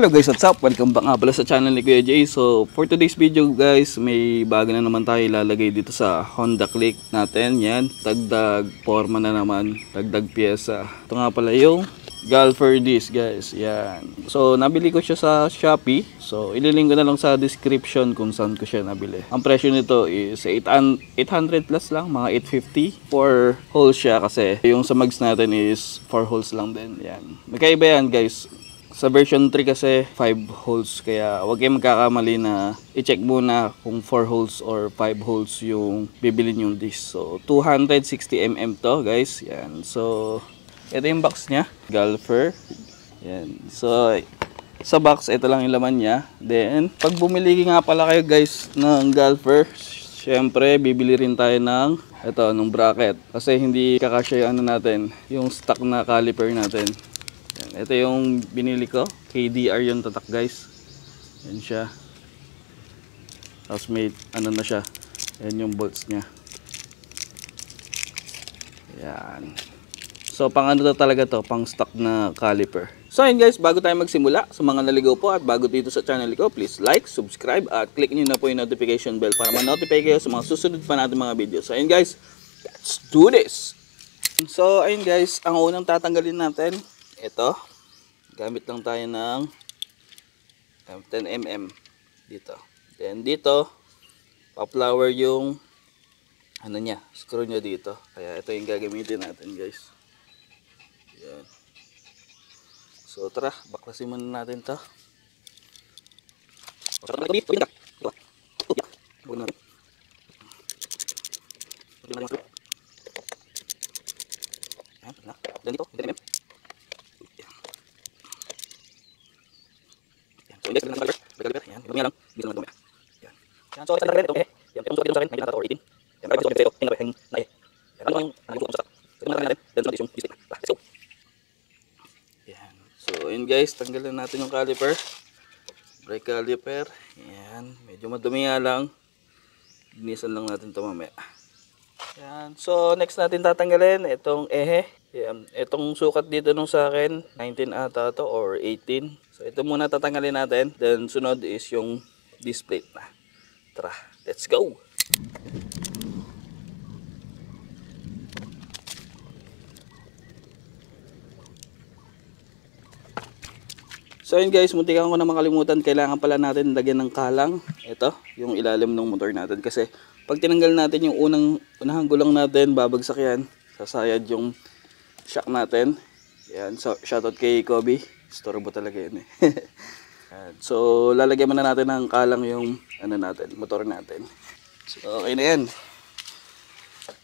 Hello guys, what's up? Welcome back nga pala sa channel ni Kuya Jay. So for today's video guys, may bago na naman tayo ilalagay dito sa Honda Click natin. Yan, dagdag forma na naman, dagdag pyesa. Ito nga pala yung Golfer disc guys. Yan. So nabili ko siya sa Shopee. So ililink ko na lang sa description kung saan ko siya nabili. Ang presyo nito is 800 plus lang, mga 850. 4 holes siya kasi yung sa mags natin is 4 holes lang din. Yan. Magkaiba yan guys. Sa version 3 kasi 5 holes, kaya huwag kayong magkakamali na i-check muna kung 4 holes or 5 holes yung bibilin yung disc. So 260mm to guys. Yan. So ito yung box niya, Golfer. Yan. So sa box ito lang yung laman niya. Then pag bumili nga pala kayo guys ng Golfer, syempre bibili rin tayo ng ng bracket kasi hindi kakasya yung natin, yung stock na caliper natin. Ito yung binili ko, KDR yung tatak guys. Yan siya. Tapos may na siya. Yan yung bolts niya. Yan. So pang to talaga to, pang stock na caliper. So yun guys, bago tayo magsimula, sa mga naligaw po at bago dito sa channel ko, please like, subscribe at click nyo na po yung notification bell para ma-notify kayo sa mga susunod pa natin mga videos. So yun guys, let's do this! So ayun guys, ang unang tatanggalin natin, ito, gamit lang tayo ng 10mm dito. Then dito, pa-flower yung niya, screw niya dito. Kaya ito yung gagamitin natin guys. Yan. So tara, baklasin muna natin to. Dan dito, 10mm. So, index, galiper. Yan, gawin lang. Hindi naman gawin. Yan. Yan, so, ito ito. Yan, yung sukat dito sa akin, 19 or 18. Yan, marami gusto ko yung hang na eh. Yan, ano yung naliguan ko sa. So, ito natin natin. Then, sa yung display. Let's go. Yan. So, yun guys, tanggalan natin yung caliper. Brake caliper. Yan, medyo madumi nga lang. Linisan lang natin ito mamaya. Yan. So, next natin tatanggalin itong ehe. Yan. Itong sukat dito nung sa akin, 19 ata to or 18. So, ito muna tatanggalin natin. Then, sunod is yung disc plate na. Tara, let's go! So, yun guys, muntikan ko na makalimutan. Kailangan pala natin lagyan ng kalang. Ito, yung ilalim ng motor natin. Kasi, pag tinanggal natin yung unahang gulong natin, babagsak yan. Sasayad yung shock natin. Yan, so shoutout kay Kobe. Storbo talaga yun eh. So lalagyan muna natin ng kalang yung natin, motor natin. So okay na yan.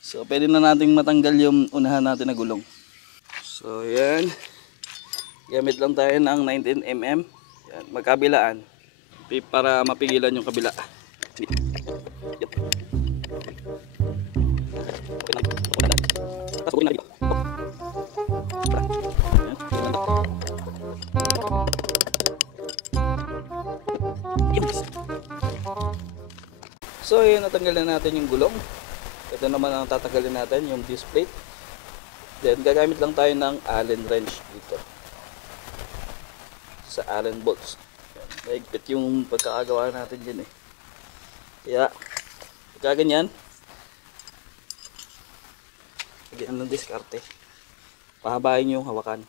So pwede na nating matanggal yung unahan natin na gulong. So yan. Gamit lang tayo ng 19mm. Yan, magkabilaan. Para mapigilan yung kabila. Yep. So yun, natanggal na natin yung gulong. Ito naman ang tatanggalin natin, yung disc plate. Then gagamit lang tayo ng Allen wrench dito sa Allen bolts. Mahigpit yung pagkakagawa natin dyan eh. Kaya pagka ganyan, lagyan ng diskarte. Pahabain yung hawakan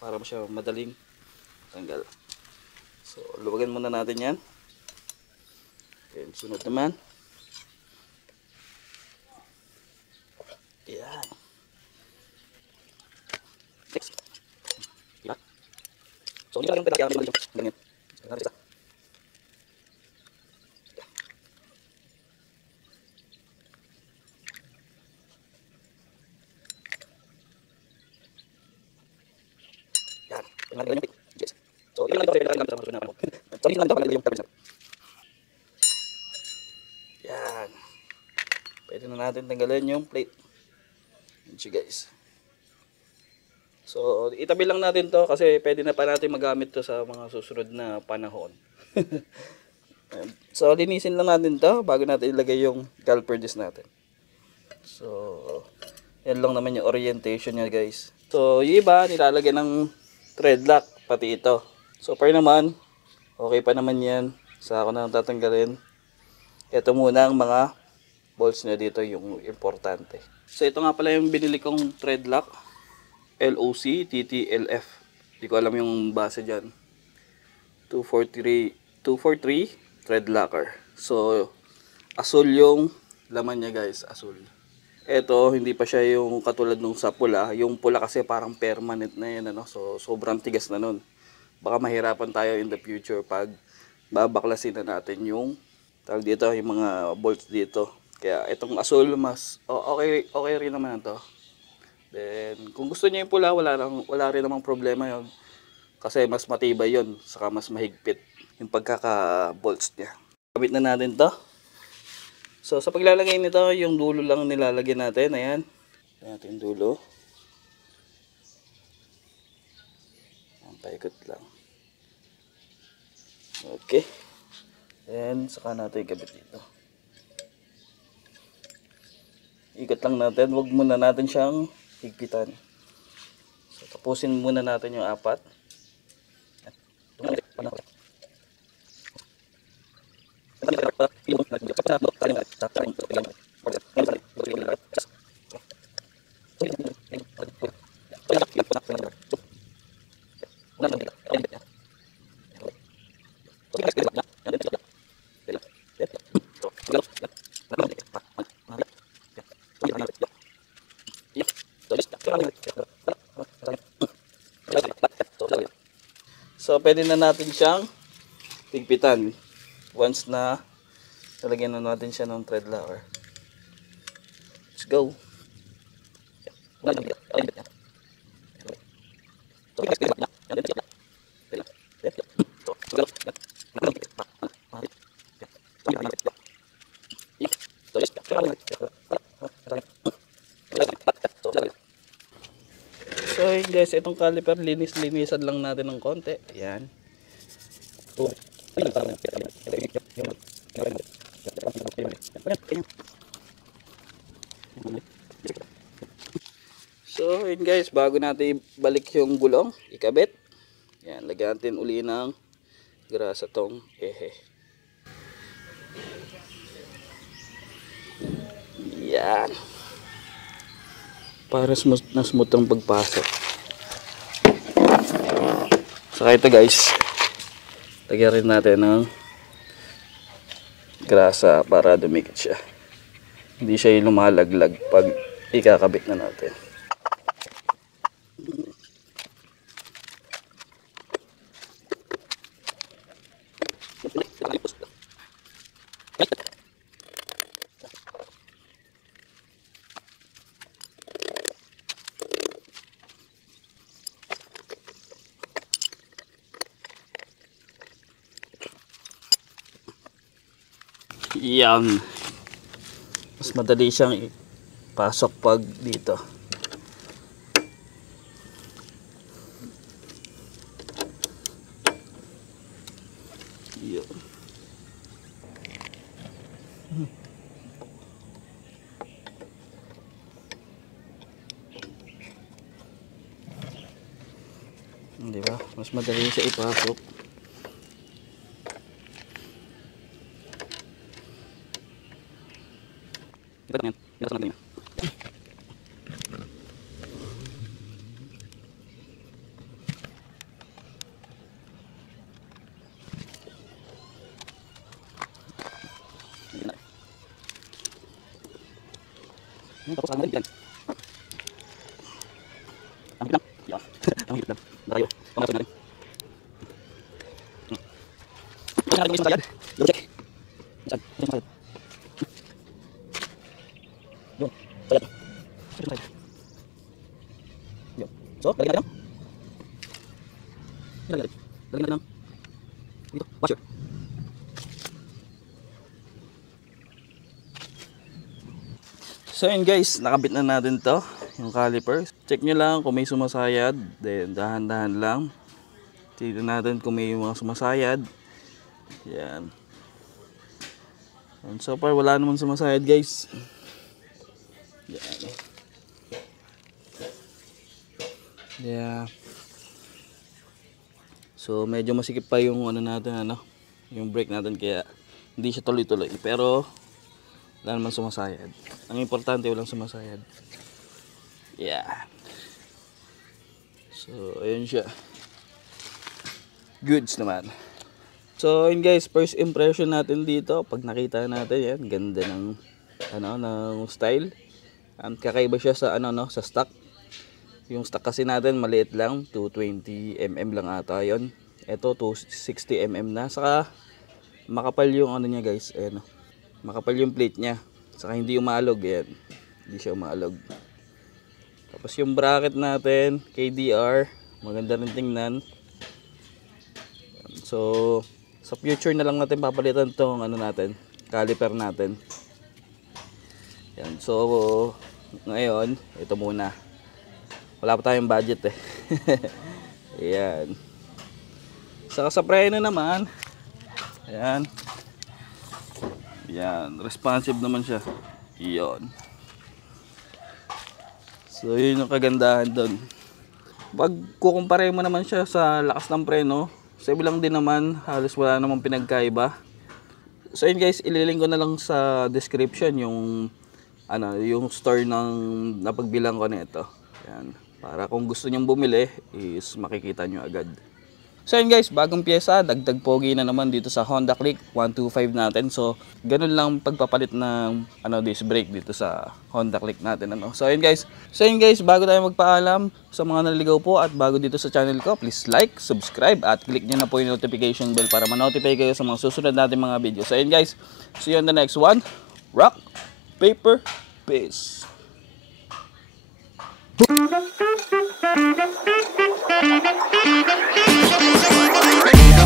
para siya madaling tanggal. So luwagan muna natin yan. Okay, sunod naman. Yan. Next. Diba? So hindi lang yung ganyan. Ganyan. Yan. Pwede na natin tanggalin yung plate. Yan siya guys. So, itabi lang natin to kasi pwede na pa natin magamit to sa mga susunod na panahon. So, linisin lang natin to bago natin ilagay yung caliper disc natin. So, yan lang naman yung orientation niya guys. So, yung iba nilalagyan ng thread lock, pati ito. So, far naman, okay pa naman yan. Sa ako na tatanggalin. Ito muna ang mga bolts na dito, yung importante. So, ito nga pala yung binili kong thread lock. LOC TTLF. Hindi ko alam yung base dyan. 243 thread locker. So, asul yung laman niya guys. Asul. Ito, hindi pa siya yung katulad nung sa pula. Yung pula kasi parang permanent na yan. Ano? So, sobrang tigas na nun. Baka mahirapan tayo in the future pag babaklasin na natin yung tawag dito, yung mga bolts dito. Kaya itong asul, mas okay rin naman ito. Then, kung gusto niya yung pula, wala rin namang problema yon. Kasi mas matibay yon, saka mas mahigpit yung pagkaka-bolts niya. Gamit na natin to. So, sa paglalagay nito, yung dulo lang nilalagyan natin. Ayan. Ayan natin yung dulo. Ayan, paikot lang. Okay. Then, saka natin ikabit dito. Ikot lang natin. Huwag muna natin siyang higpitan. So, tapusin muna natin yung apat. So, pwede na natin siyang higpitan once na talagyan na natin siya ng thread locker. Let's go. So guys, itong caliper linis-linisan lang natin ng konti. Ayan. So yun guys, bago natin balik yung gulong, ikabit. Yan, lagyan natin uli ng grasa tong ehe. Yan. Para na smooth ang pagpasok. Saka ito guys, lagyan rin natin ng grasa para dumikit siya. Hindi siya yung lumalaglag pag ikakabit na natin. Yan. Mas madali siyang ipasok pag dito. Yan. Di ba? Mas madali siya ipasok. Ito lang yan. Ito lang yan. Tapos ang yan. Ang hit lang. Yan. Ang hit lang. Malayo. Pangalasin natin. Pagka natin yung isang sayad. Double check. Saan? Isang sayad. Yun. Sayad. Isang sayad. Yun. So, lagyan natin lang. Lagyan natin. Lagyan natin lang. So yun guys, nakabit na natin to, yung caliper. Check nyo lang kung may sumasayad, then dahan-dahan lang. Tignan natin kung may mga sumasayad. Yan. And so far wala naman sumasayad guys. Yan. Yeah. So medyo masikip pa yung ano natin, yung brake natin, kaya hindi siya tuloy-tuloy. Pero wala naman sumasayad. Ang importante walang sumasayad. Yeah. So ayun siya. Goods naman. So yun guys, first impression natin dito, pag nakita natin yan, ganda ng ng style. Kakaiba siya sa sa stock. Yung stock kasi natin maliit lang, 220mm lang ata yon. Ito 260mm na. Saka makapal yung niya guys, makapal yung plate niya. Saka hindi umaalog yan. Hindi siya umaalog. Tapos yung bracket natin, KDR, maganda rin tingnan. So sa future na lang natin papalitan tong natin, caliper natin. Yan. So ngayon, ito muna. Wala pa tayong budget eh. Ayan. Saka sa preno naman. Ayan. Ayan. Responsive naman siya. Iyon. So yun yung kagandahan doon. Pag kukumpare mo naman siya sa lakas ng preno, sabi lang din naman, halos wala namang pinagkaiba. So yun guys, ililink ko na lang sa description yung yung store ng napagbilang ko nito. Ayan. Para kung gusto nyong bumili is makikita nyo agad. So yun guys, bagong pyesa, dagdag pogi na naman dito sa Honda Click 125 natin. So ganun lang pagpapalit ng disc brake dito sa Honda Click natin. So yun guys, bago tayo magpaalam sa mga naliligaw po at bago dito sa channel ko, please like, subscribe at click nyo na po yung notification bell para ma-notify kayo sa mga susunod natin mga video. So yun guys, see you on the next one. Rock, paper, peace. Ready